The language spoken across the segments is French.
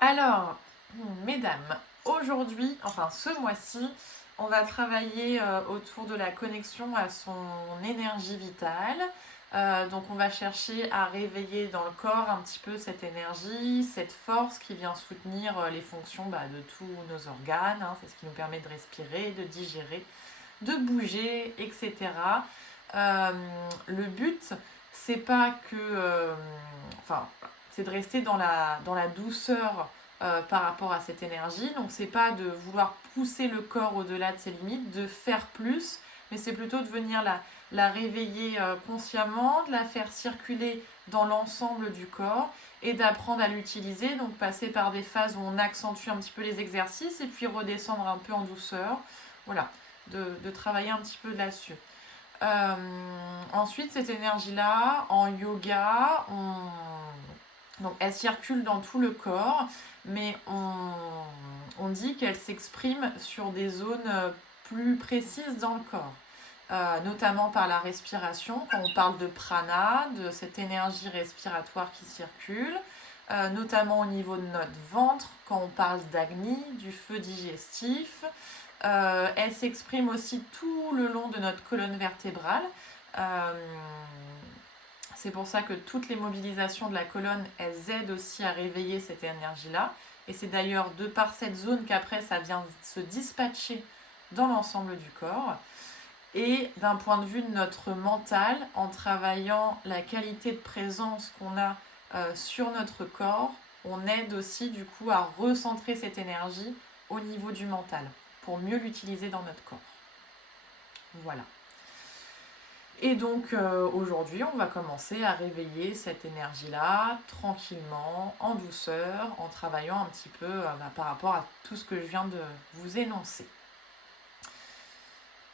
Alors, mesdames, aujourd'hui, enfin ce mois-ci, on va travailler autour de la connexion à son énergie vitale. Donc on va chercher à réveiller dans le corps un petit peu cette énergie, cette force qui vient soutenir les fonctions de tous nos organes. Hein. C'est ce qui nous permet de respirer, de digérer, de bouger, etc. Euh, le but, c'est pas que... enfin, c'est de rester dans la douceur par rapport à cette énergie. Donc c'est pas de vouloir pousser le corps au-delà de ses limites, de faire plus, mais c'est plutôt de venir la réveiller consciemment, de la faire circuler dans l'ensemble du corps et d'apprendre à l'utiliser. Donc passer par des phases où on accentue un petit peu les exercices et puis redescendre un peu en douceur. Voilà, de travailler un petit peu là-dessus. Ensuite, cette énergie-là, en yoga, donc, elle circule dans tout le corps, mais on dit qu'elle s'exprime sur des zones plus précises dans le corps, notamment par la respiration, quand on parle de prana, de cette énergie respiratoire qui circule, notamment au niveau de notre ventre, quand on parle d'agni, du feu digestif. Elle s'exprime aussi tout le long de notre colonne vertébrale. Euh, c'est pour ça que toutes les mobilisations de la colonne, elles aident aussi à réveiller cette énergie-là. Et c'est d'ailleurs de par cette zone qu'après ça vient se dispatcher dans l'ensemble du corps. Et d'un point de vue de notre mental, en travaillant la qualité de présence qu'on a sur notre corps, on aide aussi du coup à recentrer cette énergie au niveau du mental pour mieux l'utiliser dans notre corps. Voilà. Et donc aujourd'hui, on va commencer à réveiller cette énergie-là tranquillement, en douceur, en travaillant un petit peu par rapport à tout ce que je viens de vous énoncer.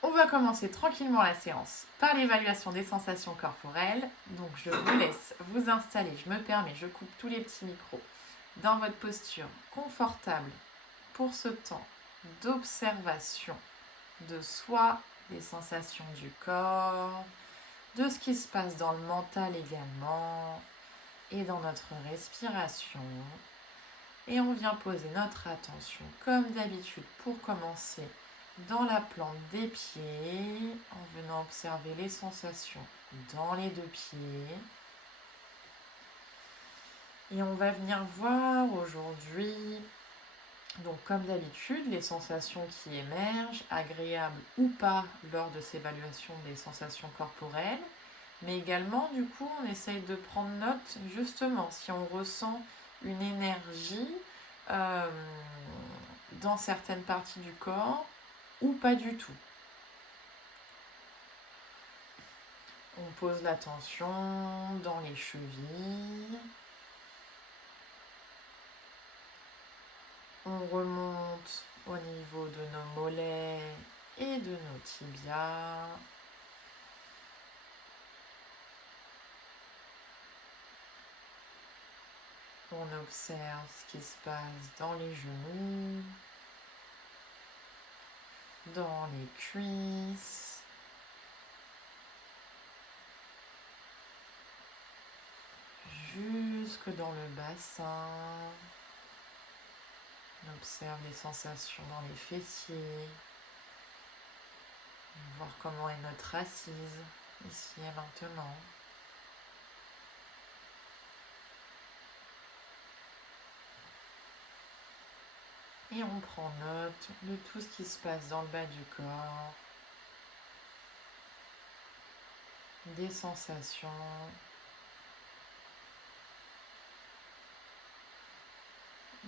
On va commencer tranquillement la séance par l'évaluation des sensations corporelles. Donc je vous laisse vous installer, je me permets, je coupe tous les petits micros dans votre posture confortable pour ce temps d'observation de soi, des sensations du corps, de ce qui se passe dans le mental également et dans notre respiration. Et on vient poser notre attention comme d'habitude pour commencer dans la plante des pieds en venant observer les sensations dans les deux pieds. Et on va venir voir aujourd'hui, donc comme d'habitude, les sensations qui émergent, agréables ou pas lors de cette évaluation des sensations corporelles. Mais également, du coup, on essaye de prendre note, justement, si on ressent une énergie dans certaines parties du corps ou pas du tout. On pose l'attention dans les chevilles. On remonte au niveau de nos mollets et de nos tibias. On observe ce qui se passe dans les genoux, dans les cuisses, jusque dans le bassin. On observe les sensations dans les fessiers. Voir comment est notre assise, ici et maintenant. Et on prend note de tout ce qui se passe dans le bas du corps, des sensations.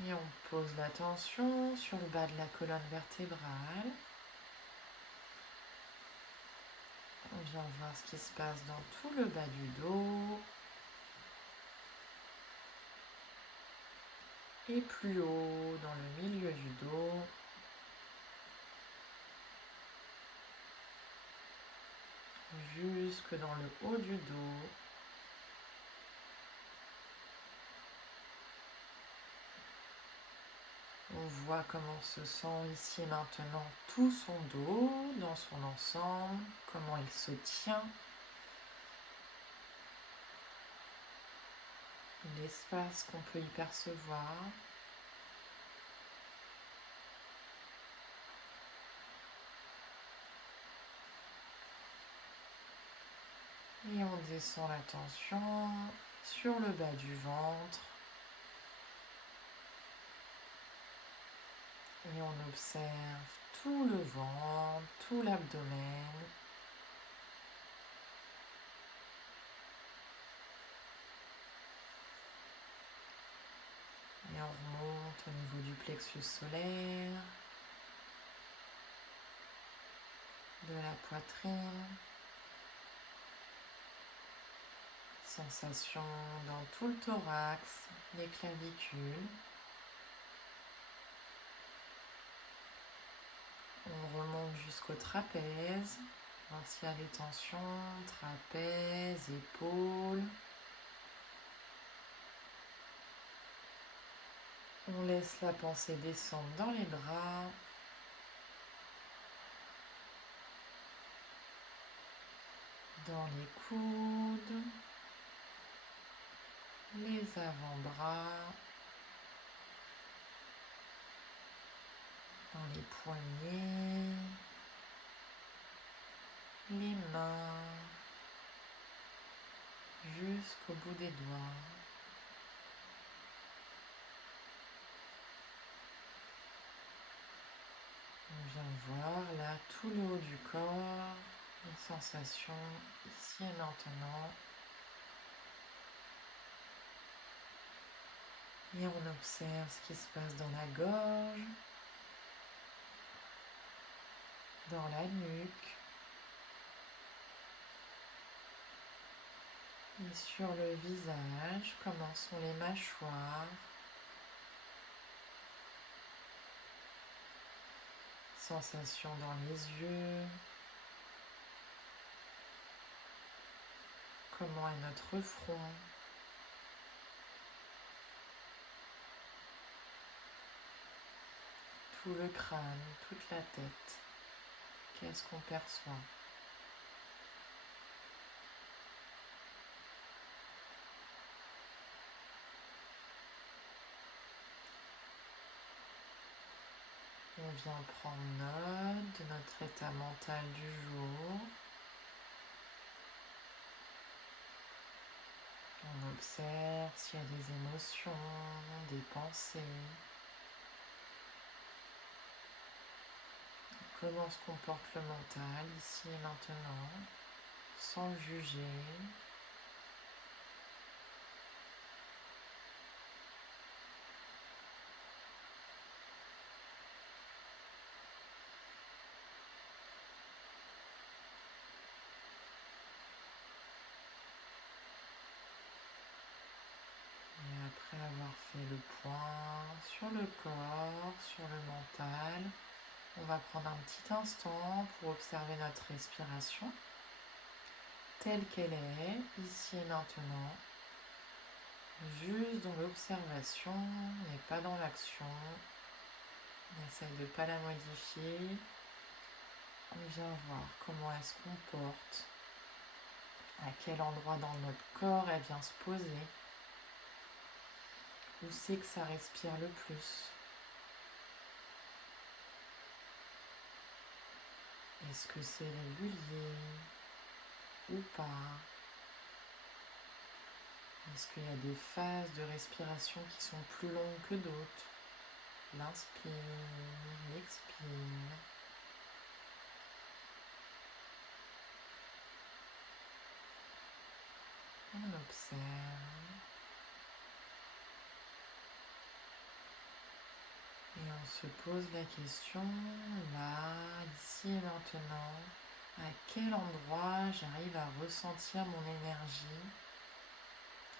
Et on pose l'attention sur le bas de la colonne vertébrale. On vient voir ce qui se passe dans tout le bas du dos. Et plus haut, dans le milieu du dos. Jusque dans le haut du dos. On voit comment se sent ici et maintenant tout son dos dans son ensemble, comment il se tient, l'espace qu'on peut y percevoir. descend la tension sur le bas du ventre. Et on observe tout le ventre, tout l'abdomen. Et on remonte au niveau du plexus solaire, de la poitrine. Sensation dans tout le thorax, les clavicules. On remonte jusqu'au trapèze, voir s'il y a des tensions, trapèze, épaules. On laisse la pensée descendre dans les bras. Dans les coudes, les avant-bras, dans les poignets, les mains, jusqu'au bout des doigts. On vient voir là tout le haut du corps, les sensations ici et maintenant. Et on observe ce qui se passe dans la gorge, dans la nuque et sur le visage, comment sont les mâchoires. Sensation dans les yeux. Comment est notre front? Tout le crâne, toute la tête. Qu'est-ce qu'on perçoit? On vient prendre note de notre état mental du jour. On observe s'il y a des émotions, des pensées. Comment se comporte le mental ici et maintenant, sans le juger. Et après avoir fait le point sur le corps, sur le mental, on va prendre un petit instant pour observer notre respiration telle qu'elle est, ici et maintenant. Juste dans l'observation, on n'est pas dans l'action. On essaye de ne pas la modifier. On vient voir comment elle se comporte, à quel endroit dans notre corps elle vient se poser, où c'est que ça respire le plus. Est-ce que c'est régulier ou pas? Est-ce qu'il y a des phases de respiration qui sont plus longues que d'autres? L'inspire, l'expire. On observe. Et on se pose la question, là, ici et maintenant, à quel endroit j'arrive à ressentir mon énergie?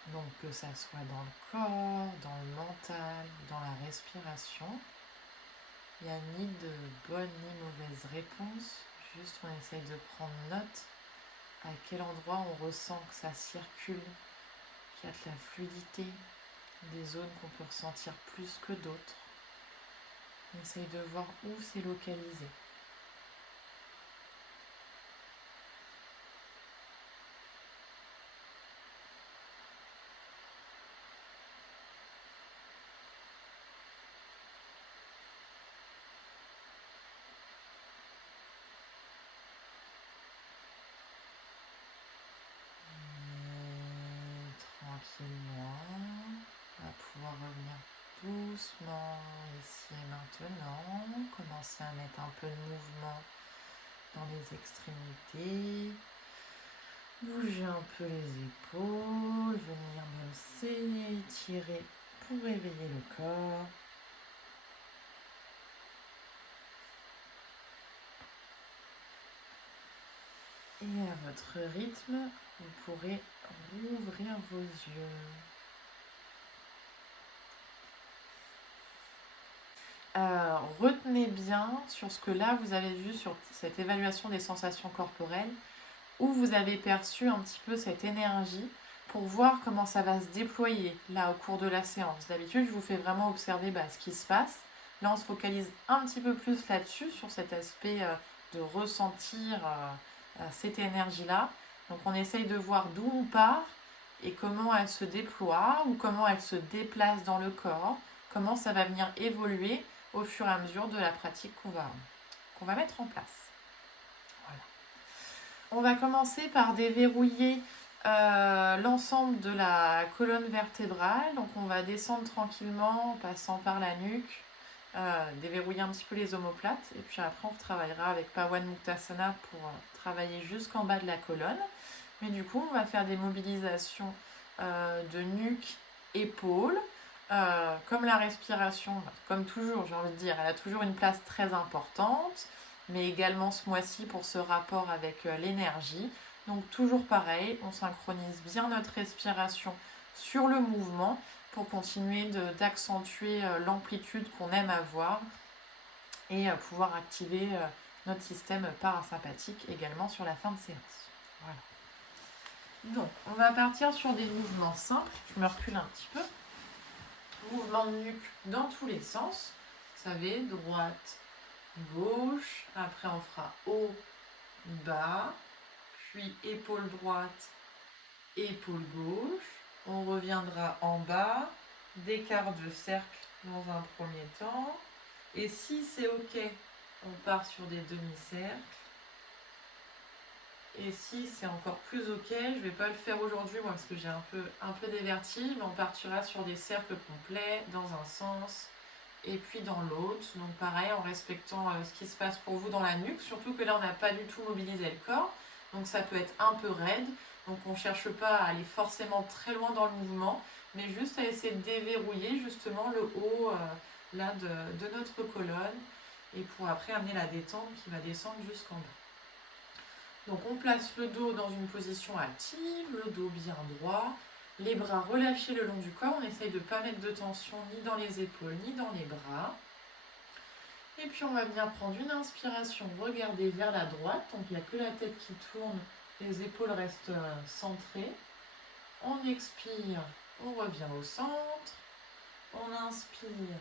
Donc que ça soit dans le corps, dans le mental, dans la respiration. Il n'y a ni de bonne ni mauvaise réponse, juste on essaye de prendre note à quel endroit on ressent que ça circule, qu'il y a de la fluidité, des zones qu'on peut ressentir plus que d'autres. On essaye de voir où c'est localisé. tranquillement. On va pouvoir revenir doucement ici et maintenant. Commencer à mettre un peu de mouvement dans les extrémités. Bouger un peu les épaules, venir même s'étirer pour réveiller le corps. Et à votre rythme, vous pourrez rouvrir vos yeux. Retenez bien sur ce que là vous avez vu sur cette évaluation des sensations corporelles, où vous avez perçu un petit peu cette énergie pour voir comment ça va se déployer là au cours de la séance. D'habitude, je vous fais vraiment observer ce qui se passe. Là, on se focalise un petit peu plus là-dessus, sur cet aspect de ressentir cette énergie-là. Donc, on essaye de voir d'où on part et comment elle se déploie ou comment elle se déplace dans le corps, comment ça va venir évoluer au fur et à mesure de la pratique qu'on va mettre en place. Voilà. On va commencer par déverrouiller l'ensemble de la colonne vertébrale. Donc on va descendre tranquillement en passant par la nuque, déverrouiller un petit peu les omoplates. Et puis après on retravaillera avec Pawan Muktasana pour travailler jusqu'en bas de la colonne. Mais du coup on va faire des mobilisations de nuque, épaules. Comme la respiration, comme toujours j'ai envie de dire, elle a toujours une place très importante, mais également ce mois-ci pour ce rapport avec l'énergie. Donc toujours pareil, on synchronise bien notre respiration sur le mouvement pour continuer d'accentuer l'amplitude qu'on aime avoir et pouvoir activer notre système parasympathique également sur la fin de séance. Voilà. Donc on va partir sur des mouvements simples. Je me recule un petit peu. Mouvement de nuque dans tous les sens. Vous savez, droite, gauche. Après, on fera haut, bas. Puis épaule droite, épaule gauche. On reviendra en bas. Des quarts de cercle dans un premier temps. Et si c'est OK, on part sur des demi-cercles. Et si c'est encore plus OK, je ne vais pas le faire aujourd'hui moi parce que j'ai un peu des vertiges, mais on partira sur des cercles complets dans un sens et puis dans l'autre. Donc pareil, en respectant ce qui se passe pour vous dans la nuque, surtout que là on n'a pas du tout mobilisé le corps, donc ça peut être un peu raide. Donc on ne cherche pas à aller forcément très loin dans le mouvement, mais juste à essayer de déverrouiller justement le haut là de notre colonne et pour après amener la détente qui va descendre jusqu'en bas. Donc on place le dos dans une position active, le dos bien droit, les bras relâchés le long du corps. On essaye de ne pas mettre de tension ni dans les épaules ni dans les bras. Et puis on va venir prendre une inspiration, regarder vers la droite. Donc il n'y a que la tête qui tourne, les épaules restent centrées. On expire, on revient au centre. On inspire,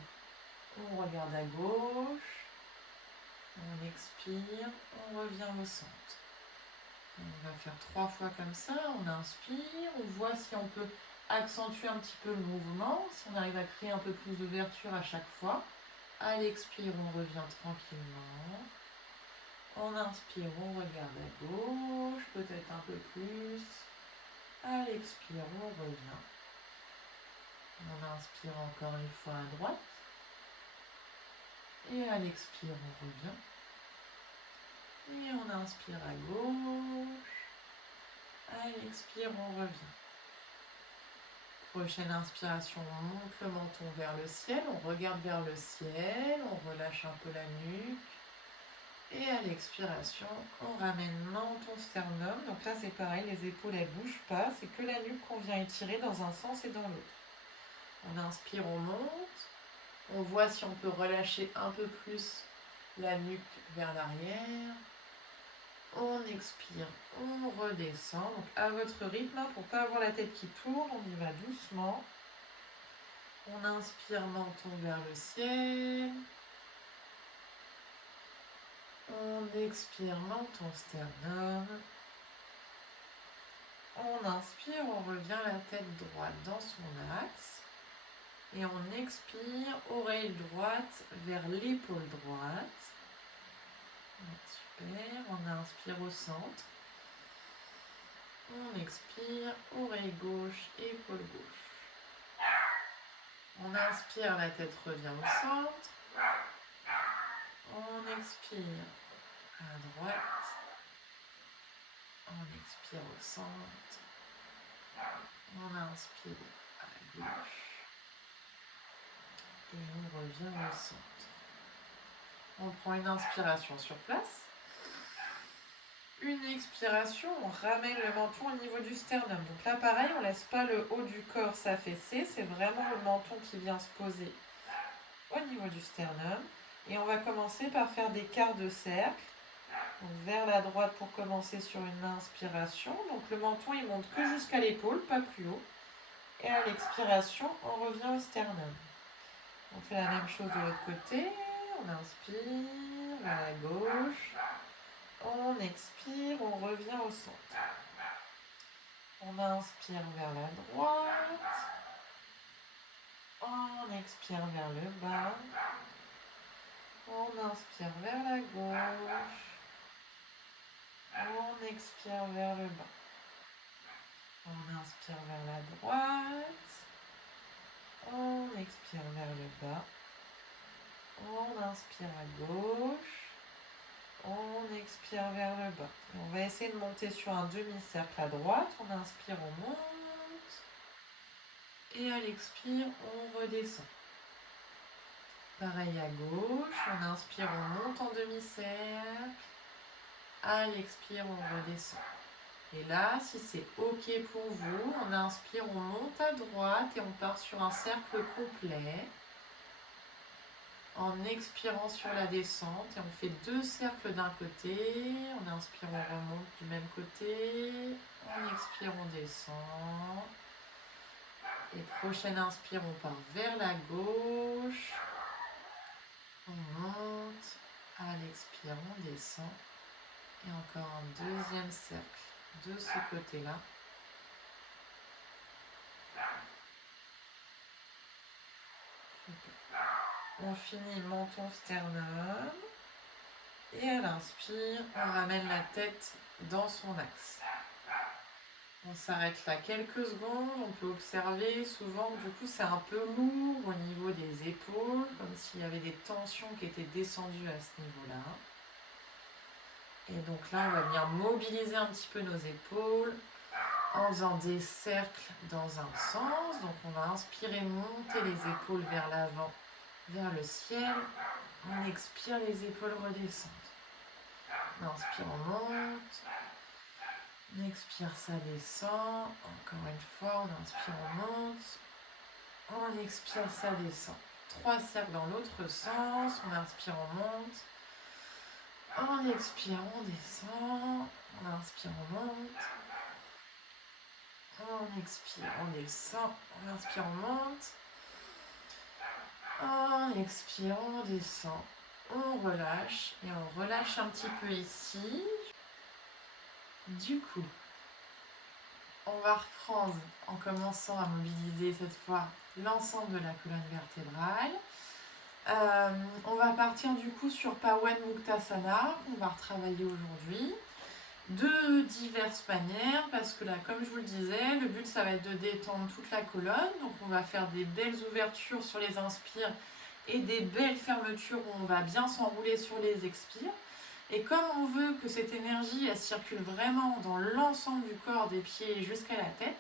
on regarde à gauche. On expire, on revient au centre. On va faire 3 fois comme ça, on inspire, on voit si on peut accentuer un petit peu le mouvement, si on arrive à créer un peu plus d'ouverture à chaque fois. À l'expire, on revient tranquillement. On inspire, on regarde à gauche, peut-être un peu plus. À l'expire, on revient. On inspire encore une fois à droite. Et à l'expire, on revient. Et on inspire à gauche. À l'expire, on revient. Prochaine inspiration, on monte le menton vers le ciel, on regarde vers le ciel, on relâche un peu la nuque. Et à l'expiration, on ramène menton sternum. Donc là, c'est pareil, les épaules, elles ne bougent pas. C'est que la nuque qu'on vient étirer dans un sens et dans l'autre. On inspire, on monte. On voit si on peut relâcher un peu plus la nuque vers l'arrière. On expire, on redescend. Donc à votre rythme, pour ne pas avoir la tête qui tourne, on y va doucement. On inspire, menton vers le ciel. On expire, menton sternum. On inspire, on revient la tête droite dans son axe. Et on expire, oreille droite vers l'épaule droite. Super, on inspire au centre. On expire, oreille gauche, épaule gauche. On inspire, la tête revient au centre. On expire à droite. On expire au centre. On inspire à gauche. Et on revient au centre. On prend une inspiration sur place. Une expiration, on ramène le menton au niveau du sternum. Donc là, pareil, on ne laisse pas le haut du corps s'affaisser. C'est vraiment le menton qui vient se poser au niveau du sternum. Et on va commencer par faire des quarts de cercle. Donc vers la droite pour commencer sur une inspiration. Donc le menton, il monte que jusqu'à l'épaule, pas plus haut. Et à l'expiration, on revient au sternum. On fait la même chose de l'autre côté. On inspire vers la gauche. On expire, on revient au centre. On inspire vers la droite. On expire vers le bas. On inspire vers la gauche. On expire vers le bas. On inspire vers la droite. On expire vers le bas. On inspire à gauche. On expire vers le bas. Et on va essayer de monter sur un demi-cercle à droite. On inspire, on monte. Et à l'expire, on redescend. Pareil à gauche. On inspire, on monte en demi-cercle. À l'expire, on redescend. Et là, si c'est OK pour vous, on inspire, on monte à droite et on part sur un cercle complet. En expirant sur la descente, et on fait 2 cercles d'un côté. On inspire, on remonte du même côté. On expire, on descend. Et prochaine inspire, on part vers la gauche. On monte. À l'expire, on descend. Et encore un deuxième cercle de ce côté-là. On finit menton sternum. Et à l'inspire, on ramène la tête dans son axe. On s'arrête là quelques secondes. On peut observer souvent que du coup c'est un peu lourd au niveau des épaules, comme s'il y avait des tensions qui étaient descendues à ce niveau-là. Et donc là, on va venir mobiliser un petit peu nos épaules en faisant des cercles dans un sens. Donc on va inspirer, monter les épaules vers l'avant, vers le ciel. On expire, les épaules redescendent. On inspire, on monte. On expire, ça descend. Encore une fois, on inspire, on monte. On expire, ça descend. 3 cercles dans l'autre sens. On inspire, on monte. On expire, on descend. On inspire, on monte. On expire, on descend. On inspire, on monte. On expire, on descend. On relâche. Et on relâche un petit peu ici. Du coup, on va reprendre en commençant à mobiliser cette fois l'ensemble de la colonne vertébrale. On va partir du coup sur Pawan Muktasana, qu'on va retravailler aujourd'hui, de diverses manières, parce que là, comme je vous le disais, le but ça va être de détendre toute la colonne. Donc on va faire des belles ouvertures sur les inspires et des belles fermetures où on va bien s'enrouler sur les expires. Et comme on veut que cette énergie elle circule vraiment dans l'ensemble du corps, des pieds jusqu'à la tête,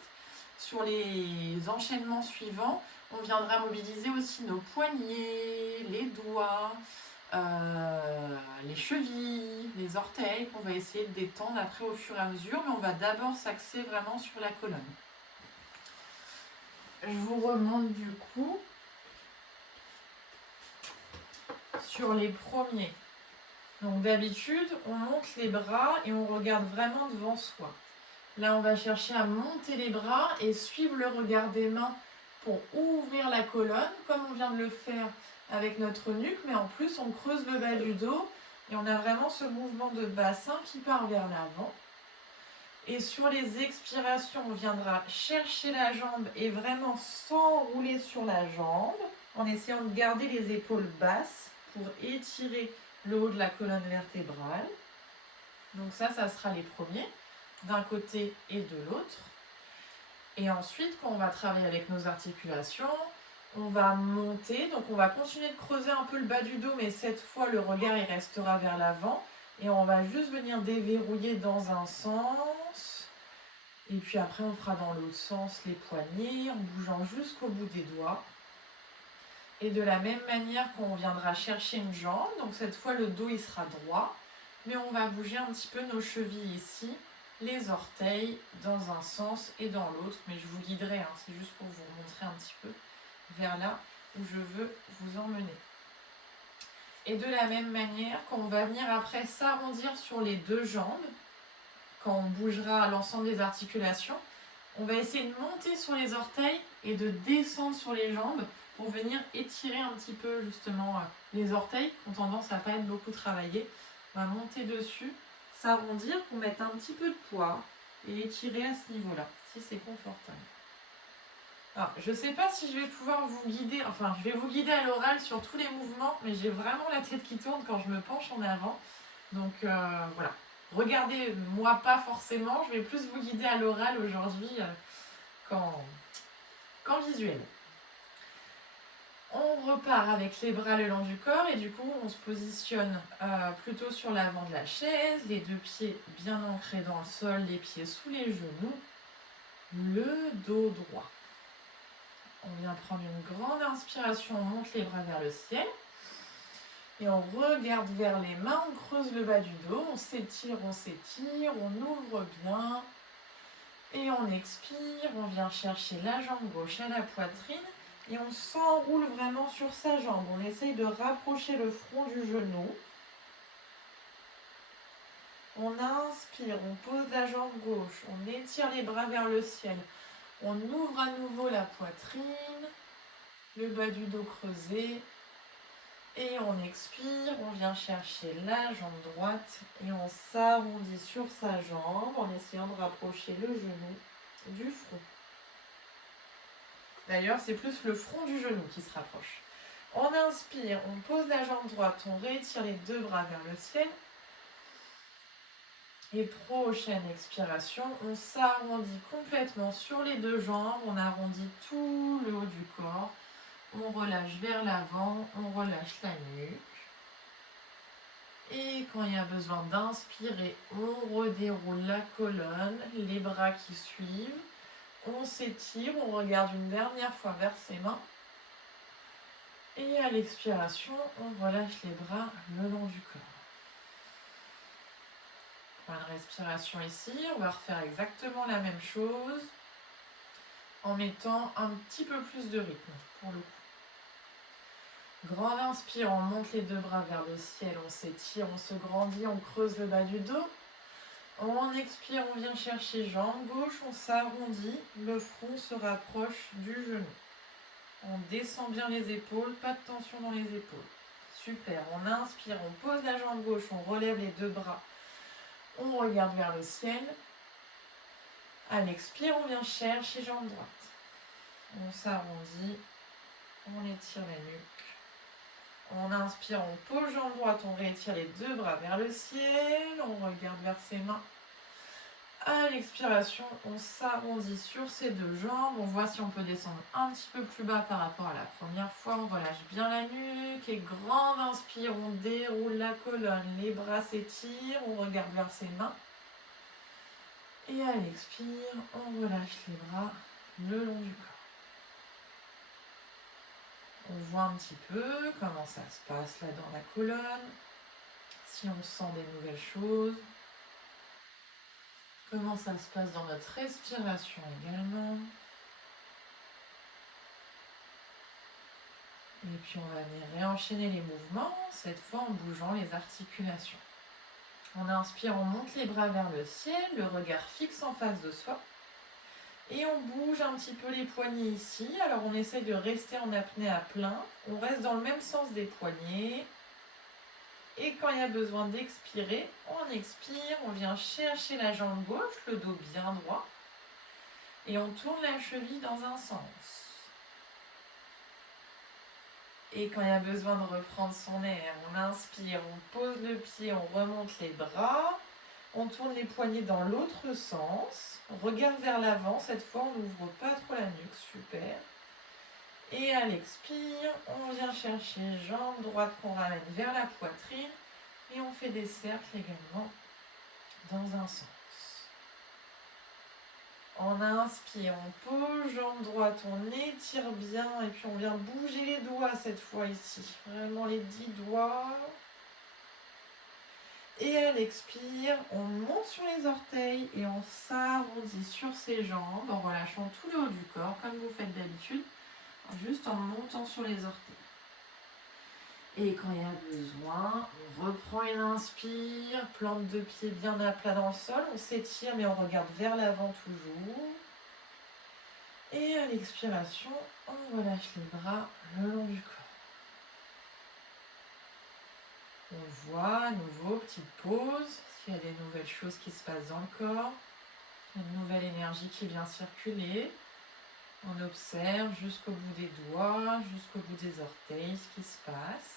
sur les enchaînements suivants, on viendra mobiliser aussi nos poignets, les doigts, les chevilles, les orteils, qu'on va essayer de détendre après au fur et à mesure, mais on va d'abord s'axer vraiment sur la colonne. Je vous remonte du coup sur les premiers. Donc d'habitude, on monte les bras et on regarde vraiment devant soi. Là, on va chercher à monter les bras et suivre le regard des mains pour ouvrir la colonne, comme on vient de le faire avec notre nuque, mais en plus, on creuse le bas du dos et on a vraiment ce mouvement de bassin qui part vers l'avant. Et sur les expirations, on viendra chercher la jambe et vraiment s'enrouler sur la jambe en essayant de garder les épaules basses pour étirer le haut de la colonne vertébrale. Donc ça sera les premiers. d'un côté et de l'autre. Et ensuite, quand on va travailler avec nos articulations, on va monter, donc on va continuer de creuser un peu le bas du dos, mais cette fois le regard il restera vers l'avant. Et on va juste venir déverrouiller dans un sens. Et puis après on fera dans l'autre sens les poignets, en bougeant jusqu'au bout des doigts. Et de la même manière qu'on viendra chercher une jambe, donc cette fois le dos il sera droit, mais on va bouger un petit peu nos chevilles ici, les orteils dans un sens et dans l'autre, mais je vous guiderai, hein, c'est juste pour vous montrer un petit peu vers là où je veux vous emmener. Et de la même manière, quand on va venir après s'arrondir sur les deux jambes, quand on bougera l'ensemble des articulations, on va essayer de monter sur les orteils et de descendre sur les jambes pour venir étirer un petit peu justement les orteils qui ont tendance à ne pas être beaucoup travaillés. On va monter dessus, s'arrondir pour mettre un petit peu de poids et étirer à ce niveau-là, si c'est confortable. Alors, je ne sais pas si je vais pouvoir vous guider, enfin je vais vous guider à l'oral sur tous les mouvements, mais j'ai vraiment la tête qui tourne quand je me penche en avant. Donc voilà, regardez, moi pas forcément, je vais plus vous guider à l'oral aujourd'hui qu'en visuel. On repart avec les bras le long du corps et du coup on se positionne plutôt sur l'avant de la chaise, les deux pieds bien ancrés dans le sol, les pieds sous les genoux, le dos droit. On vient prendre une grande inspiration, on monte les bras vers le ciel. Et on regarde vers les mains, on creuse le bas du dos, on s'étire, on ouvre bien. Et on expire, on vient chercher la jambe gauche à la poitrine. Et on s'enroule vraiment sur sa jambe. On essaye de rapprocher le front du genou. On inspire, on pose la jambe gauche, on étire les bras vers le ciel. On ouvre à nouveau la poitrine, le bas du dos creusé. Et on expire, on vient chercher la jambe droite et on s'arrondit sur sa jambe en essayant de rapprocher le genou du front. D'ailleurs, c'est plus le front du genou qui se rapproche. On inspire, on pose la jambe droite, on réétire les deux bras vers le ciel. Et prochaine expiration, on s'arrondit complètement sur les deux jambes, on arrondit tout le haut du corps. On relâche vers l'avant, on relâche la nuque. Et quand il y a besoin d'inspirer, on redéroule la colonne, les bras qui suivent. On s'étire, on regarde une dernière fois vers ses mains. Et à l'expiration, on relâche les bras le long du corps. Pour une respiration ici, on va refaire exactement la même chose en mettant un petit peu plus de rythme pour le coup. Grande inspire, on monte les deux bras vers le ciel, on s'étire, on se grandit, on creuse le bas du dos. On expire, on vient chercher jambe gauche, on s'arrondit, le front se rapproche du genou. On descend bien les épaules, pas de tension dans les épaules. Super, on inspire, on pose la jambe gauche, on relève les deux bras. On regarde vers le ciel. À l'expire, on vient chercher jambe droite. On s'arrondit, on étire la nuque. On inspire, on pose jambe droite, on réétire les deux bras vers le ciel, on regarde vers ses mains. À l'expiration, on s'arrondit sur ses deux jambes, on voit si on peut descendre un petit peu plus bas par rapport à la première fois, on relâche bien la nuque et grande inspire, on déroule la colonne, les bras s'étirent, on regarde vers ses mains. Et à l'expire, on relâche les bras le long du corps. On voit un petit peu comment ça se passe là dans la colonne, si on sent des nouvelles choses, comment ça se passe dans notre respiration également. Et puis on va venir réenchaîner les mouvements, cette fois en bougeant les articulations. On inspire, on monte les bras vers le ciel, le regard fixe en face de soi. Et on bouge un petit peu les poignets ici. Alors on essaye de rester en apnée à plein. On reste dans le même sens des poignets. Et quand il y a besoin d'expirer, on expire. On vient chercher la jambe gauche, le dos bien droit. Et on tourne la cheville dans un sens. Et quand il y a besoin de reprendre son air, on inspire, on pose le pied, on remonte les bras. On tourne les poignets dans l'autre sens. Regard vers l'avant. Cette fois, on n'ouvre pas trop la nuque. Super. Et à l'expire, on vient chercher jambe droite qu'on ramène vers la poitrine. Et on fait des cercles également dans un sens. On inspire, on pose jambe droite, on étire bien et puis on vient bouger les doigts cette fois ici. Vraiment les 10 doigts. Et à l'expire, on monte sur les orteils et on s'arrondit sur ses jambes en relâchant tout le haut du corps comme vous faites d'habitude, juste en montant sur les orteils. Et quand il y a besoin, on reprend une inspire, plante de pied bien à plat dans le sol, on s'étire mais on regarde vers l'avant toujours. Et à l'expiration, on relâche les bras le long du corps. On voit à nouveau, petite pause, s'il y a des nouvelles choses qui se passent dans le corps, une nouvelle énergie qui vient circuler. On observe jusqu'au bout des doigts, jusqu'au bout des orteils, ce qui se passe.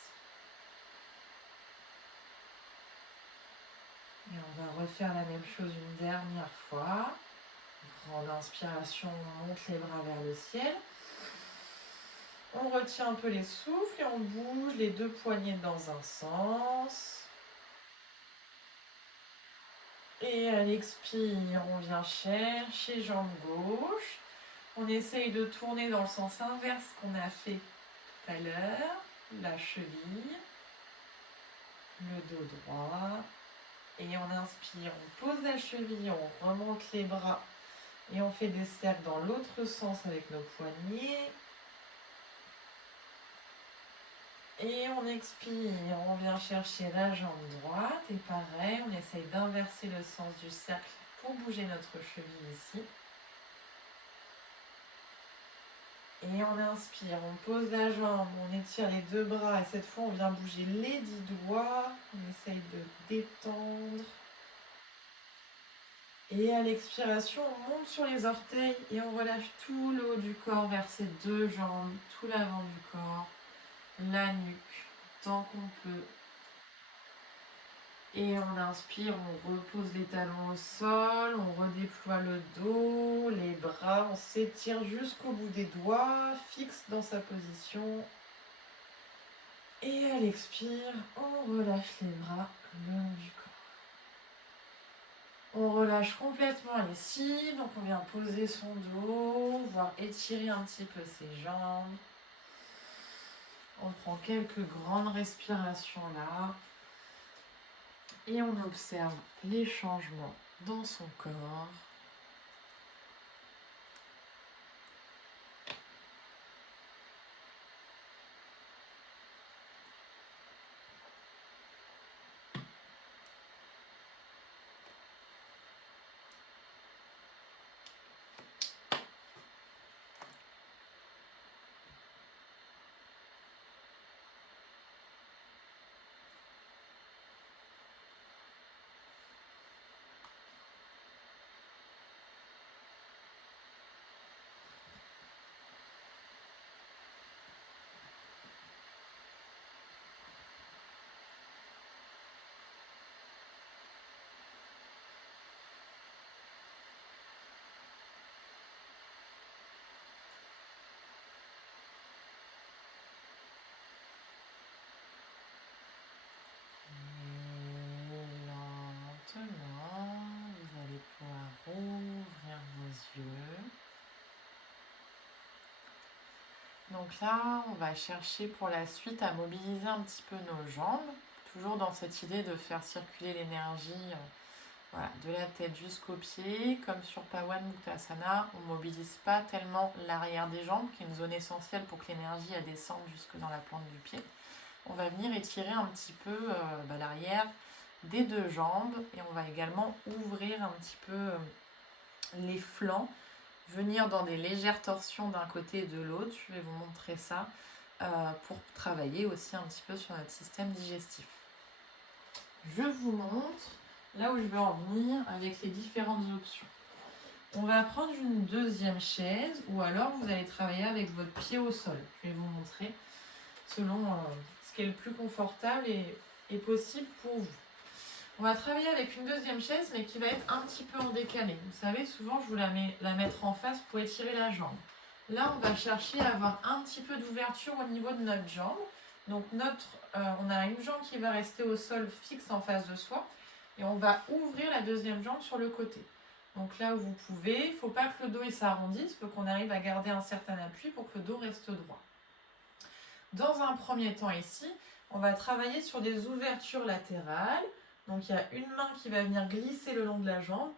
Et on va refaire la même chose une dernière fois. Grande inspiration, on monte les bras vers le ciel. On retient un peu les souffles et on bouge les deux poignets dans un sens. Et à l'expire, on vient chercher jambe gauche. On essaye de tourner dans le sens inverse qu'on a fait tout à l'heure. La cheville, le dos droit. Et on inspire, on pose la cheville, on remonte les bras. Et on fait des cercles dans l'autre sens avec nos poignets. Et on expire, on vient chercher la jambe droite. Et pareil, on essaye d'inverser le sens du cercle pour bouger notre cheville ici. Et on inspire, on pose la jambe, on étire les deux bras. Et cette fois, on vient bouger les 10 doigts. On essaye de détendre. Et à l'expiration, on monte sur les orteils et on relâche tout le haut du corps vers ces deux jambes, tout l'avant du corps, la nuque, tant qu'on peut. Et on inspire, on repose les talons au sol, on redéploie le dos, les bras, on s'étire jusqu'au bout des doigts, fixe dans sa position. Et à l'expire, on relâche les bras le long du corps. On relâche complètement ici, donc on vient poser son dos, voire étirer un petit peu ses jambes. On prend quelques grandes respirations là. Et on observe les changements dans son corps. Vous allez pouvoir rouvrir vos yeux. Donc là, on va chercher pour la suite à mobiliser un petit peu nos jambes, toujours dans cette idée de faire circuler l'énergie de la tête jusqu'aux pieds. Comme sur Pawan Muktasana, on ne mobilise pas tellement l'arrière des jambes, qui est une zone essentielle pour que l'énergie descende jusque dans la plante du pied. On va venir étirer un petit peu l'arrière des deux jambes et on va également ouvrir un petit peu les flancs, venir dans des légères torsions d'un côté et de l'autre. Je vais vous montrer ça pour travailler aussi un petit peu sur notre système digestif. Je vous montre là où je veux en venir avec les différentes options. On va prendre une deuxième chaise ou alors vous allez travailler avec votre pied au sol. Je vais vous montrer selon ce qui est le plus confortable et possible pour vous. On va travailler avec une deuxième chaise, mais qui va être un petit peu en décalé. Vous savez, souvent, je vous la mettre en face pour étirer la jambe. Là, on va chercher à avoir un petit peu d'ouverture au niveau de notre jambe. Donc, on a une jambe qui va rester au sol fixe en face de soi. Et on va ouvrir la deuxième jambe sur le côté. Donc là où vous pouvez, il ne faut pas que le dos s'arrondisse, il faut qu'on arrive à garder un certain appui pour que le dos reste droit. Dans un premier temps ici, on va travailler sur des ouvertures latérales. Donc il y a une main qui va venir glisser le long de la jambe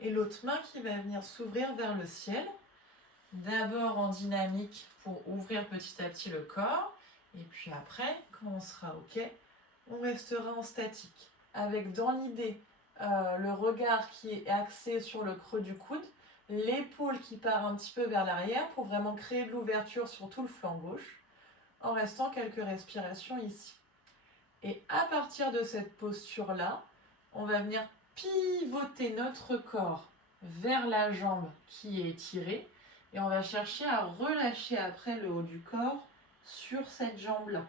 et l'autre main qui va venir s'ouvrir vers le ciel. D'abord en dynamique pour ouvrir petit à petit le corps. Et puis après, quand on sera OK, on restera en statique. Avec dans l'idée le regard qui est axé sur le creux du coude, l'épaule qui part un petit peu vers l'arrière pour vraiment créer de l'ouverture sur tout le flanc gauche, en restant quelques respirations ici. Et à partir de cette posture-là, on va venir pivoter notre corps vers la jambe qui est étirée et on va chercher à relâcher après le haut du corps sur cette jambe-là.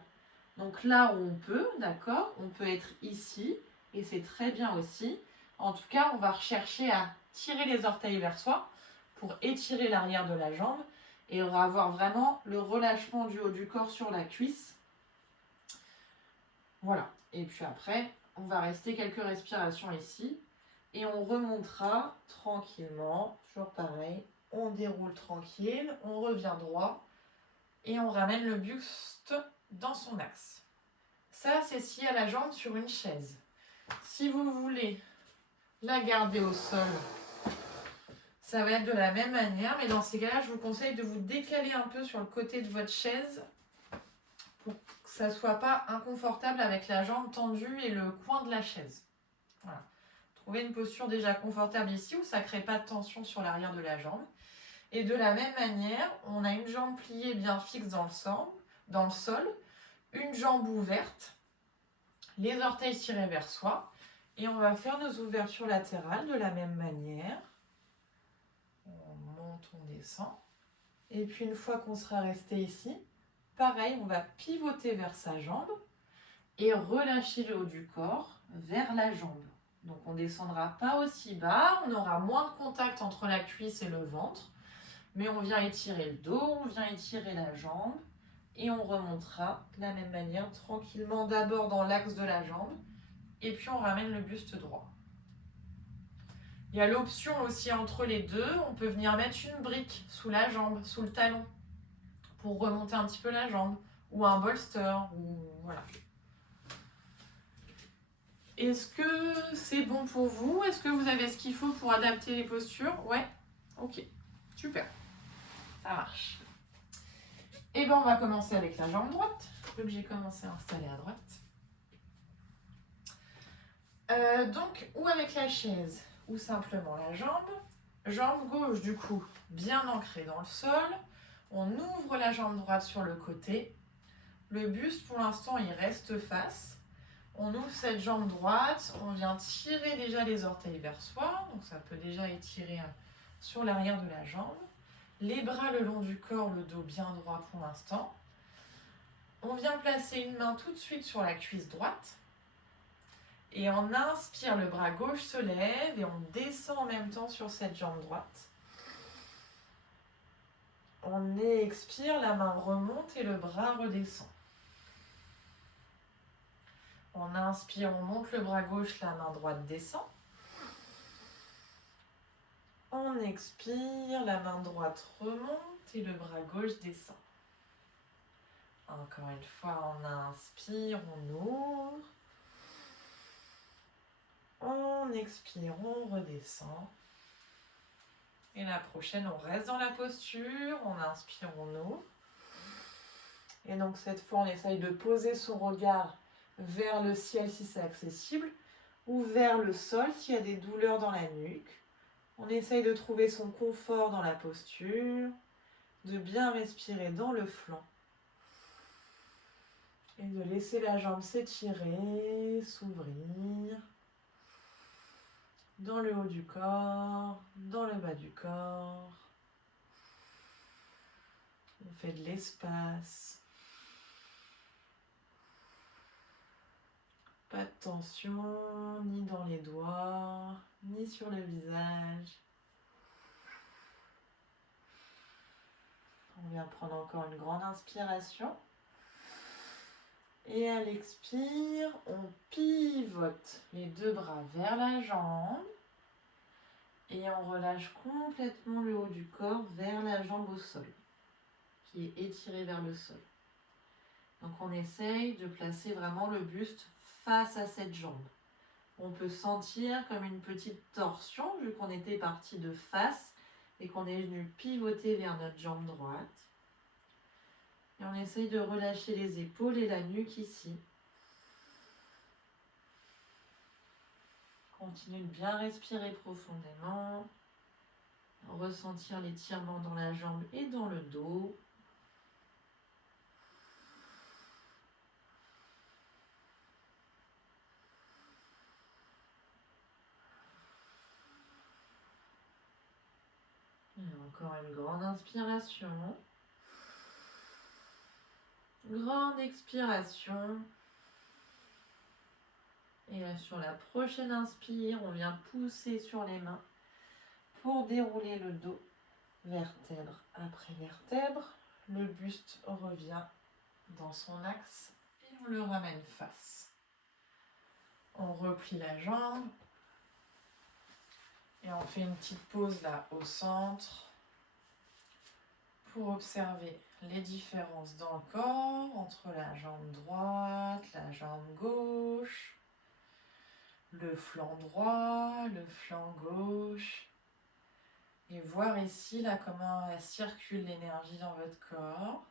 Donc là où on peut, d'accord, on peut être ici et c'est très bien aussi. En tout cas, on va rechercher à tirer les orteils vers soi pour étirer l'arrière de la jambe et on va avoir vraiment le relâchement du haut du corps sur la cuisse. Voilà. Et puis après, on va rester quelques respirations ici et on remontera tranquillement, toujours pareil. On déroule tranquille, on revient droit et on ramène le buste dans son axe. Ça, c'est s'il y a la jambe sur une chaise. Si vous voulez la garder au sol, ça va être de la même manière, mais dans ces cas-là, je vous conseille de vous décaler un peu sur le côté de votre chaise pour que ça ne soit pas inconfortable avec la jambe tendue et le coin de la chaise. Voilà. Trouvez une posture déjà confortable ici où ça ne crée pas de tension sur l'arrière de la jambe. Et de la même manière, on a une jambe pliée bien fixe dans le sol, une jambe ouverte, les orteils tirés vers soi. Et on va faire nos ouvertures latérales de la même manière. On monte, on descend. Et puis une fois qu'on sera resté ici, pareil, on va pivoter vers sa jambe et relâcher le haut du corps vers la jambe. Donc on ne descendra pas aussi bas, on aura moins de contact entre la cuisse et le ventre, mais on vient étirer le dos, on vient étirer la jambe et on remontera de la même manière tranquillement d'abord dans l'axe de la jambe et puis on ramène le buste droit. Il y a l'option aussi entre les deux, on peut venir mettre une brique sous la jambe, sous le talon, pour remonter un petit peu la jambe, ou un bolster, ou voilà. Est-ce que c'est bon pour vous? Est-ce que vous avez ce qu'il faut pour adapter les postures? Ouais? Ok, super, ça marche. Et bien on va commencer avec la jambe droite, vu que j'ai commencé à installer à droite. Donc, ou avec la chaise, ou simplement la jambe. Jambe gauche, du coup, bien ancrée dans le sol. On ouvre la jambe droite sur le côté. Le buste, pour l'instant, il reste face. On ouvre cette jambe droite. On vient tirer déjà les orteils vers soi. Donc, ça peut déjà étirer sur l'arrière de la jambe. Les bras le long du corps, le dos bien droit pour l'instant. On vient placer une main tout de suite sur la cuisse droite. Et on inspire, le bras gauche se lève et on descend en même temps sur cette jambe droite. On expire, la main remonte et le bras redescend. On inspire, on monte le bras gauche, la main droite descend. On expire, la main droite remonte et le bras gauche descend. Encore une fois, on inspire, on ouvre. On expire, on redescend. Et la prochaine, on reste dans la posture, on inspire, on ouvre. Et donc cette fois, on essaye de poser son regard vers le ciel si c'est accessible, ou vers le sol s'il y a des douleurs dans la nuque. On essaye de trouver son confort dans la posture, de bien respirer dans le flanc. Et de laisser la jambe s'étirer, s'ouvrir. Dans le haut du corps, dans le bas du corps. On fait de l'espace. Pas de tension, ni dans les doigts, ni sur le visage. On vient prendre encore une grande inspiration. Et à l'expire, on pivote les deux bras vers la jambe. Et on relâche complètement le haut du corps vers la jambe au sol, qui est étirée vers le sol. Donc on essaye de placer vraiment le buste face à cette jambe. On peut sentir comme une petite torsion, vu qu'on était parti de face et qu'on est venu pivoter vers notre jambe droite. Et on essaye de relâcher les épaules et la nuque ici. Continue de bien respirer profondément. Ressentir l'étirement dans la jambe et dans le dos. Et encore une grande inspiration. Grande expiration. Et là, sur la prochaine inspire, on vient pousser sur les mains pour dérouler le dos, vertèbre après vertèbre. Le buste revient dans son axe et on le ramène face. On replie la jambe et on fait une petite pause là au centre pour observer les différences dans le corps entre la jambe droite, la jambe gauche, le flanc droit, le flanc gauche. Et voir ici là comment elle circule l'énergie dans votre corps.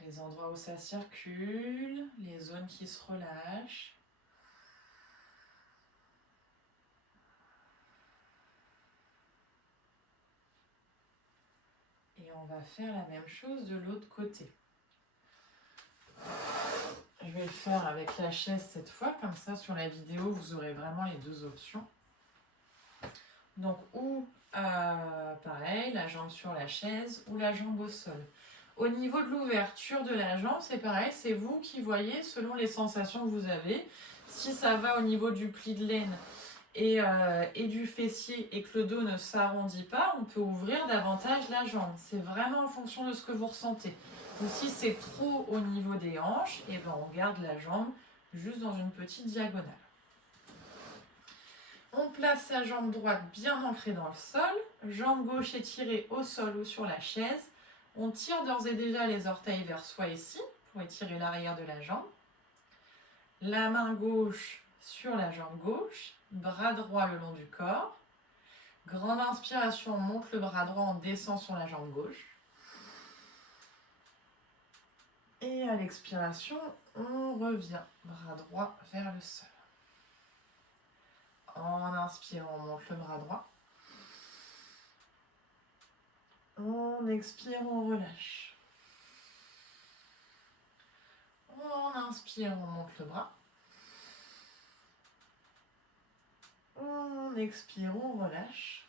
Les endroits où ça circule, les zones qui se relâchent. Et on va faire la même chose de l'autre côté. Je vais le faire avec la chaise cette fois, comme ça sur la vidéo vous aurez vraiment les deux options. Donc ou pareil, la jambe sur la chaise ou la jambe au sol. Au niveau de l'ouverture de la jambe, c'est pareil, c'est vous qui voyez selon les sensations que vous avez. Si ça va au niveau du pli de l'aine et du fessier et que le dos ne s'arrondit pas, on peut ouvrir davantage la jambe. C'est vraiment en fonction de ce que vous ressentez. Ou si c'est trop au niveau des hanches, et ben on garde la jambe juste dans une petite diagonale. On place sa jambe droite bien ancrée dans le sol, jambe gauche étirée au sol ou sur la chaise. On tire d'ores et déjà les orteils vers soi ici pour étirer l'arrière de la jambe. La main gauche sur la jambe gauche, bras droit le long du corps. Grande inspiration, on monte le bras droit, on descend sur la jambe gauche. Et à l'expiration, on revient, bras droit vers le sol. En inspirant, on monte le bras droit. En expirant, on relâche. En inspirant, on monte le bras. En expirant, on relâche.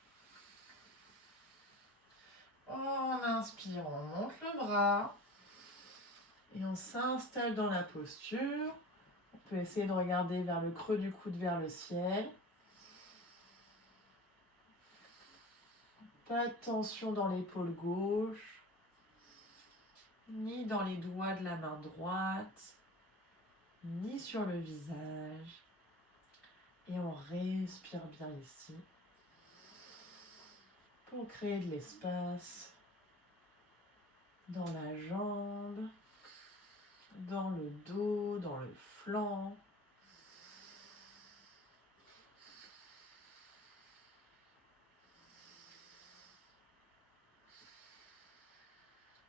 En inspirant, on monte le bras. Et on s'installe dans la posture. On peut essayer de regarder vers le creux du coude, vers le ciel. Pas de tension dans l'épaule gauche, ni dans les doigts de la main droite, ni sur le visage. Et on respire bien ici pour créer de l'espace dans la jambe, dans le dos, dans le flanc.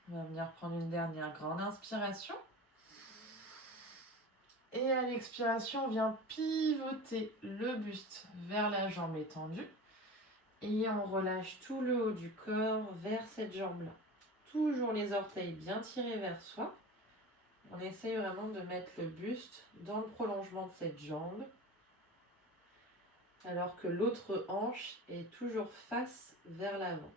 On va venir prendre une dernière grande inspiration. Et à l'expiration, on vient pivoter le buste vers la jambe étendue. Et on relâche tout le haut du corps vers cette jambe-là. Toujours les orteils bien tirés vers soi. On essaye vraiment de mettre le buste dans le prolongement de cette jambe. Alors que l'autre hanche est toujours face vers l'avant.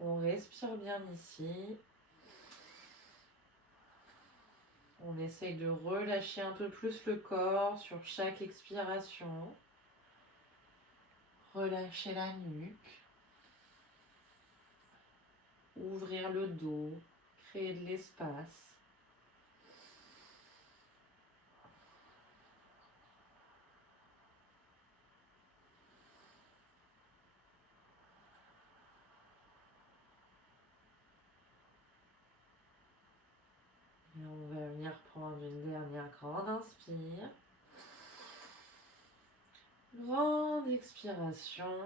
On respire bien ici. On essaye de relâcher un peu plus le corps sur chaque expiration. Relâcher la nuque. Ouvrir le dos. Créer de l'espace. Et on va venir prendre une dernière grande inspire. Grande expiration.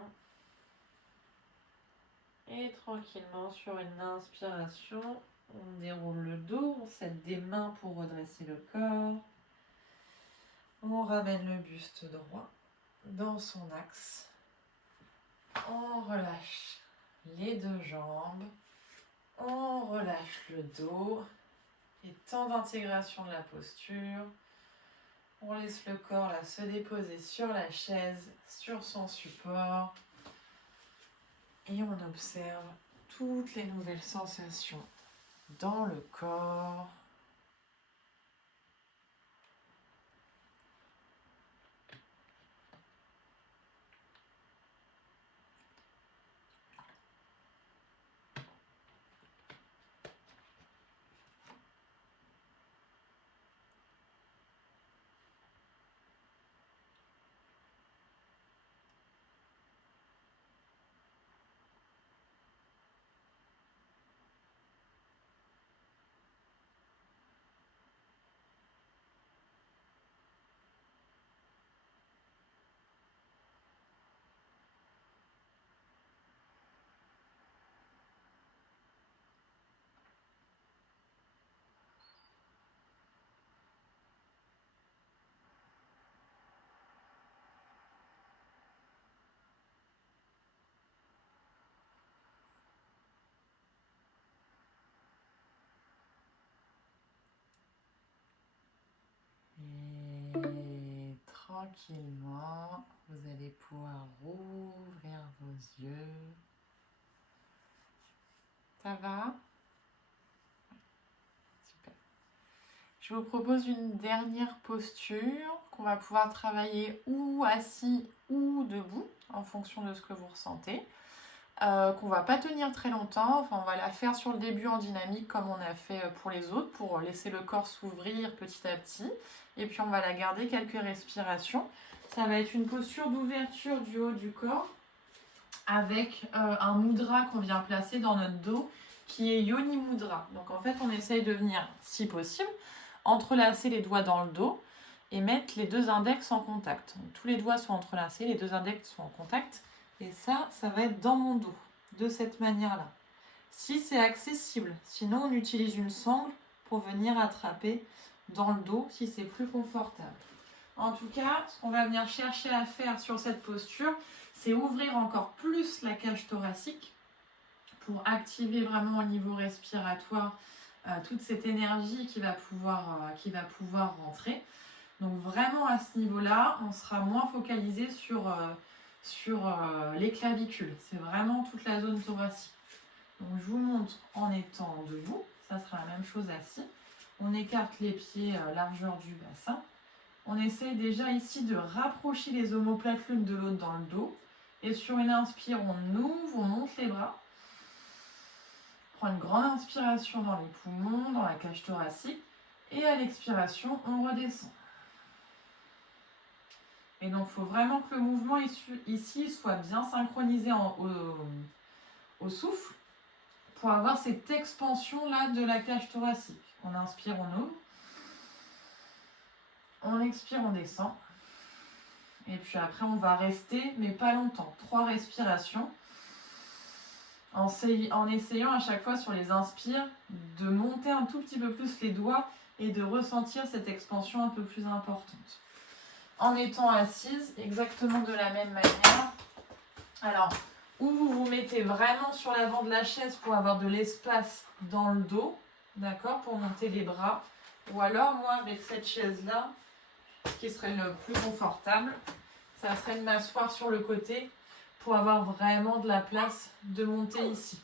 Et tranquillement, sur une inspiration, on déroule le dos, on s'aide des mains pour redresser le corps. On ramène le buste droit dans son axe. On relâche les deux jambes. On relâche le dos. Et temps d'intégration de la posture. On laisse le corps là se déposer sur la chaise, sur son support. Et on observe toutes les nouvelles sensations dans le corps. Et tranquillement, vous allez pouvoir rouvrir vos yeux. Ça va? Super. Je vous propose une dernière posture qu'on va pouvoir travailler ou assis ou debout en fonction de ce que vous ressentez. Qu'on va pas tenir très longtemps, enfin on va la faire sur le début en dynamique comme on a fait pour les autres, pour laisser le corps s'ouvrir petit à petit, et puis on va la garder quelques respirations. Ça va être une posture d'ouverture du haut du corps, avec un mudra qu'on vient placer dans notre dos, qui est Yoni Mudra. Donc en fait on essaye de venir, si possible, entrelacer les doigts dans le dos, et mettre les deux index en contact. Donc, tous les doigts sont entrelacés, les deux index sont en contact, et ça va être dans mon dos, de cette manière-là. Si c'est accessible, sinon on utilise une sangle pour venir attraper dans le dos si c'est plus confortable. En tout cas, ce qu'on va venir chercher à faire sur cette posture, c'est ouvrir encore plus la cage thoracique pour activer vraiment au niveau respiratoire toute cette énergie qui va pouvoir rentrer. Donc vraiment à ce niveau-là, on sera moins focalisé sur les clavicules. C'est vraiment toute la zone thoracique. Donc je vous montre en étant debout. Ça sera la même chose assis. On écarte les pieds largeur du bassin. On essaye déjà ici de rapprocher les omoplates l'une de l'autre dans le dos. Et sur une inspire, on ouvre, on monte les bras. On prend une grande inspiration dans les poumons, dans la cage thoracique. Et à l'expiration, on redescend. Et donc, il faut vraiment que le mouvement ici soit bien synchronisé au souffle pour avoir cette expansion-là de la cage thoracique. On inspire, on ouvre. On expire, on descend. Et puis après, on va rester, mais pas longtemps. 3 respirations. En essayant à chaque fois sur les inspires de monter un tout petit peu plus les doigts et de ressentir cette expansion un peu plus importante. En étant assise, exactement de la même manière. Alors, ou vous vous mettez vraiment sur l'avant de la chaise pour avoir de l'espace dans le dos, d'accord, pour monter les bras. Ou alors, moi, avec cette chaise-là, ce qui serait le plus confortable, ça serait de m'asseoir sur le côté pour avoir vraiment de la place de monter ici.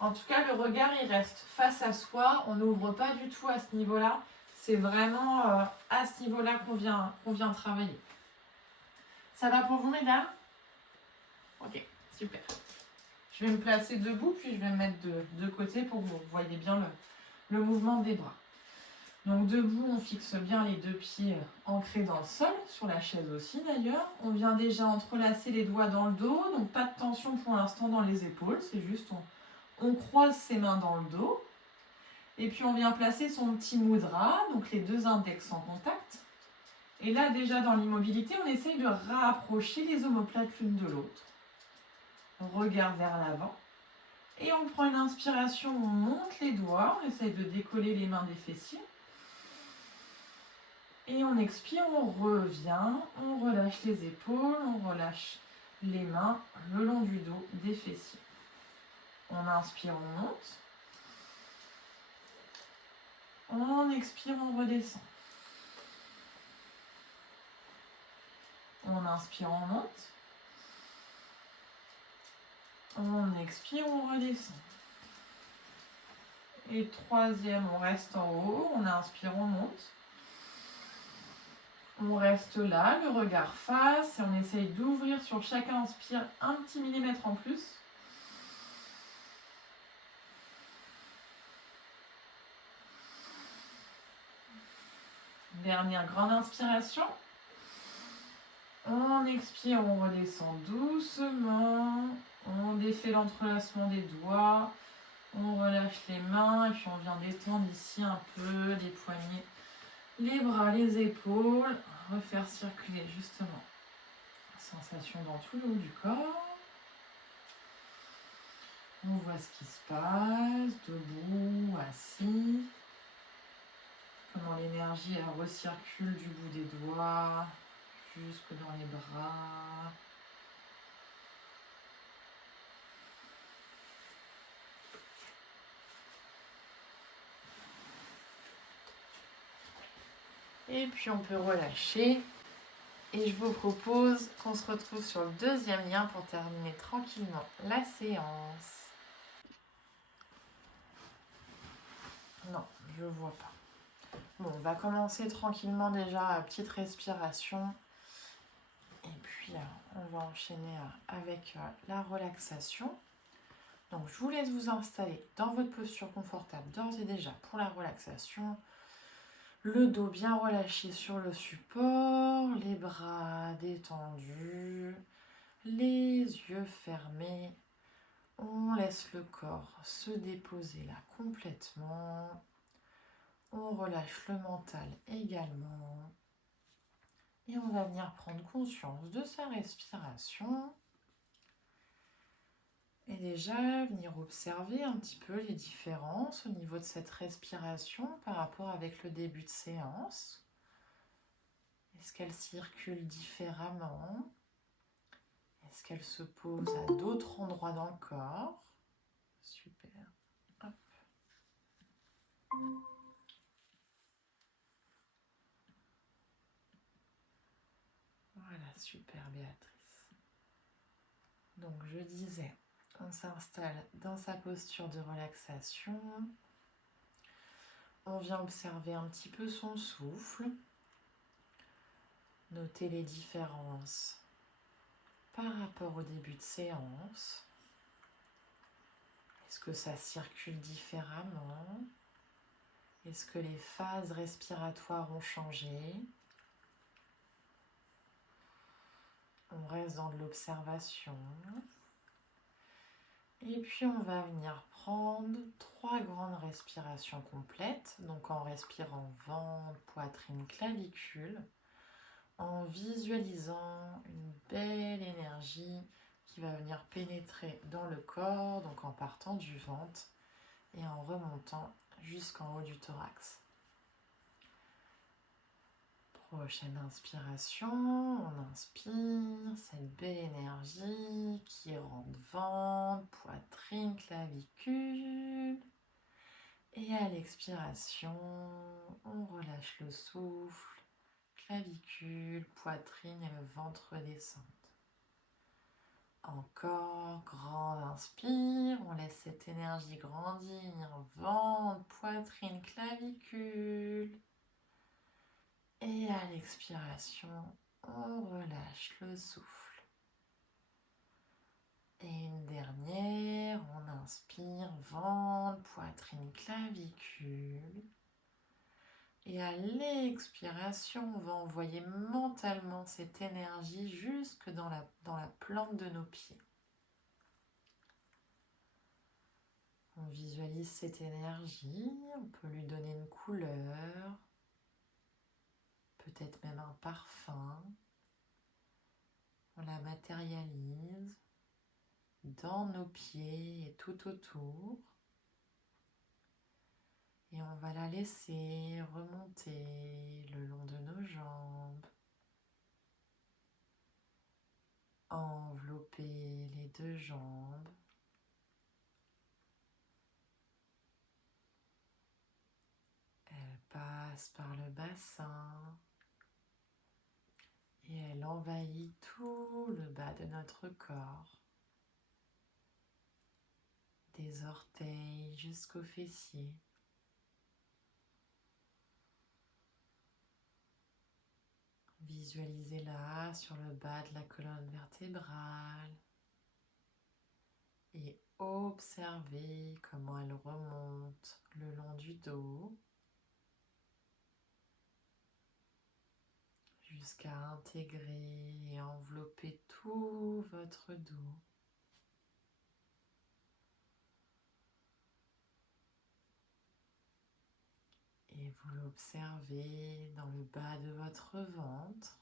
En tout cas, le regard, il reste face à soi. On n'ouvre pas du tout à ce niveau-là. C'est vraiment à ce niveau-là qu'on vient travailler. Ça va pour vous, mesdames? Ok, super. Je vais me placer debout, puis je vais me mettre de côté pour que vous voyez bien le mouvement des bras. Donc debout, on fixe bien les deux pieds ancrés dans le sol, sur la chaise aussi d'ailleurs. On vient déjà entrelacer les doigts dans le dos, donc pas de tension pour l'instant dans les épaules, c'est juste on croise ses mains dans le dos. Et puis on vient placer son petit mudra, donc les deux index en contact. Et là déjà dans l'immobilité, on essaye de rapprocher les omoplates l'une de l'autre. Regard vers l'avant. Et on prend une inspiration, on monte les doigts, on essaye de décoller les mains des fessiers. Et on expire, on revient, on relâche les épaules, on relâche les mains le long du dos des fessiers. On inspire, on monte. On expire, on redescend. On inspire, on monte. On expire, on redescend. Et troisième, on reste en haut, on inspire, on monte. On reste là, le regard face, et on essaye d'ouvrir sur chaque inspire un petit millimètre en plus. Dernière grande inspiration. On expire, on redescend doucement. On défait l'entrelacement des doigts. On relâche les mains et puis on vient détendre ici un peu les poignets, les bras, les épaules. Refaire circuler justement. Sensation dans tout le haut du corps. On voit ce qui se passe, debout, assis. Comment l'énergie recircule du bout des doigts jusque dans les bras. Et puis on peut relâcher. Et je vous propose qu'on se retrouve sur le deuxième lien pour terminer tranquillement la séance. Non, je vois pas. Bon, on va commencer tranquillement déjà à petite respiration. Et puis on va enchaîner avec la relaxation. Donc je vous laisse vous installer dans votre posture confortable d'ores et déjà pour la relaxation. Le dos bien relâché sur le support, les bras détendus, les yeux fermés. On laisse le corps se déposer là complètement. On relâche le mental également. Et on va venir prendre conscience de sa respiration. Et déjà venir observer un petit peu les différences au niveau de cette respiration par rapport avec le début de séance. Est-ce qu'elle circule différemment? Est-ce qu'elle se pose à d'autres endroits dans le corps? Super. Hop. Voilà, super Béatrice. Donc je disais, on s'installe dans sa posture de relaxation. On vient observer un petit peu son souffle. Noter les différences par rapport au début de séance. Est-ce que ça circule différemment? Est-ce que les phases respiratoires ont changé? On reste dans de l'observation. Et puis on va venir prendre 3 grandes respirations complètes. Donc en respirant ventre, poitrine, clavicule. En visualisant une belle énergie qui va venir pénétrer dans le corps. Donc en partant du ventre et en remontant jusqu'en haut du thorax. Prochaine inspiration, on inspire cette belle énergie qui rentre ventre, poitrine, clavicule. Et à l'expiration, on relâche le souffle, clavicule, poitrine et le ventre descendent. Encore, grande inspire, on laisse cette énergie grandir, ventre, poitrine, clavicule. Et à l'expiration, on relâche le souffle. Et une dernière, on inspire, ventre, poitrine, clavicule. Et à l'expiration, on va envoyer mentalement cette énergie jusque dans la plante de nos pieds. On visualise cette énergie, on peut lui donner une couleur, peut-être même un parfum. On la matérialise dans nos pieds et tout autour. Et on va la laisser remonter le long de nos jambes, envelopper les deux jambes. Elle passe par le bassin et elle envahit tout le bas de notre corps, des orteils jusqu'aux fessiers. Visualisez-la sur le bas de la colonne vertébrale et observez comment elle remonte le long du dos jusqu'à intégrer et envelopper tout votre dos. Et vous l'observez dans le bas de votre ventre.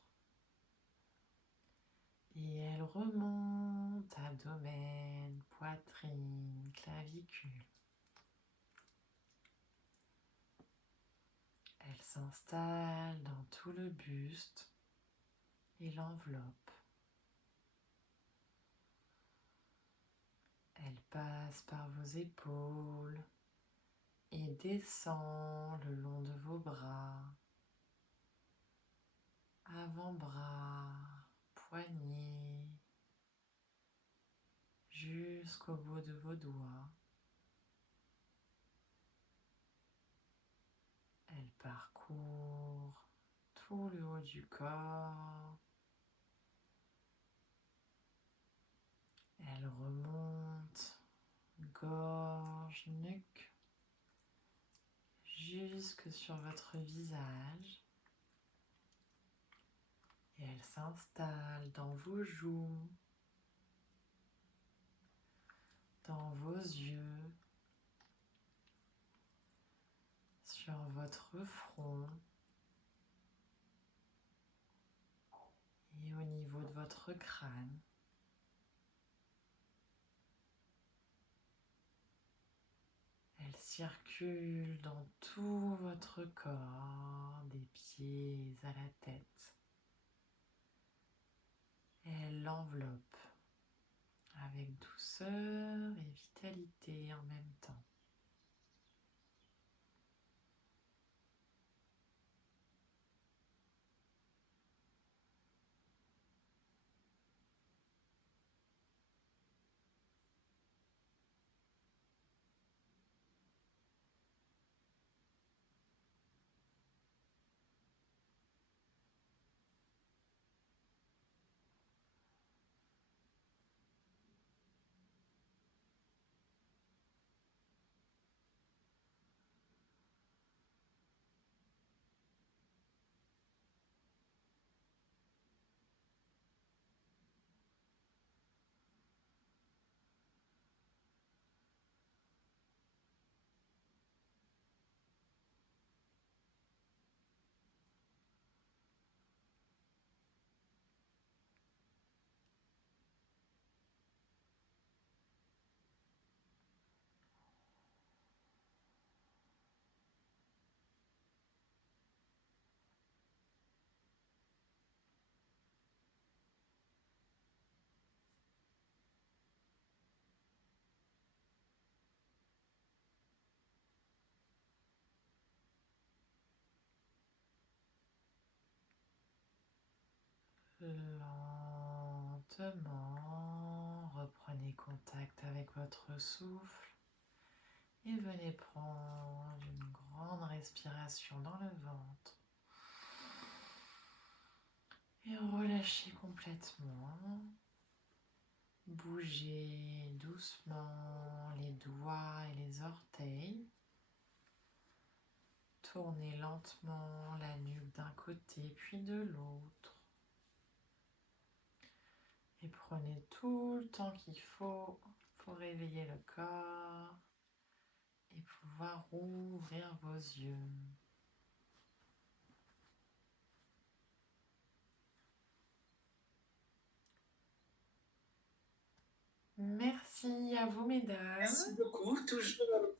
Et elle remonte, abdomen, poitrine, clavicule. Elle s'installe dans tout le buste et l'enveloppe. Elle passe par vos épaules et descend le long de vos bras, avant-bras, poignets, jusqu'au bout de vos doigts. Elle parcourt tout le haut du corps. Elle remonte, gorge, nuque, jusque sur votre visage. Et elle s'installe dans vos joues, dans vos yeux, sur votre front et au niveau de votre crâne. Elle circule dans tout votre corps, des pieds à la tête. Et elle l'enveloppe avec douceur et vitalité en même temps. Lentement, reprenez contact avec votre souffle et venez prendre une grande respiration dans le ventre. Et relâchez complètement. Bougez doucement les doigts et les orteils. Tournez lentement la nuque d'un côté puis de l'autre. Et prenez tout le temps qu'il faut pour réveiller le corps et pouvoir ouvrir vos yeux. Merci à vous, mesdames. Merci beaucoup. Toujours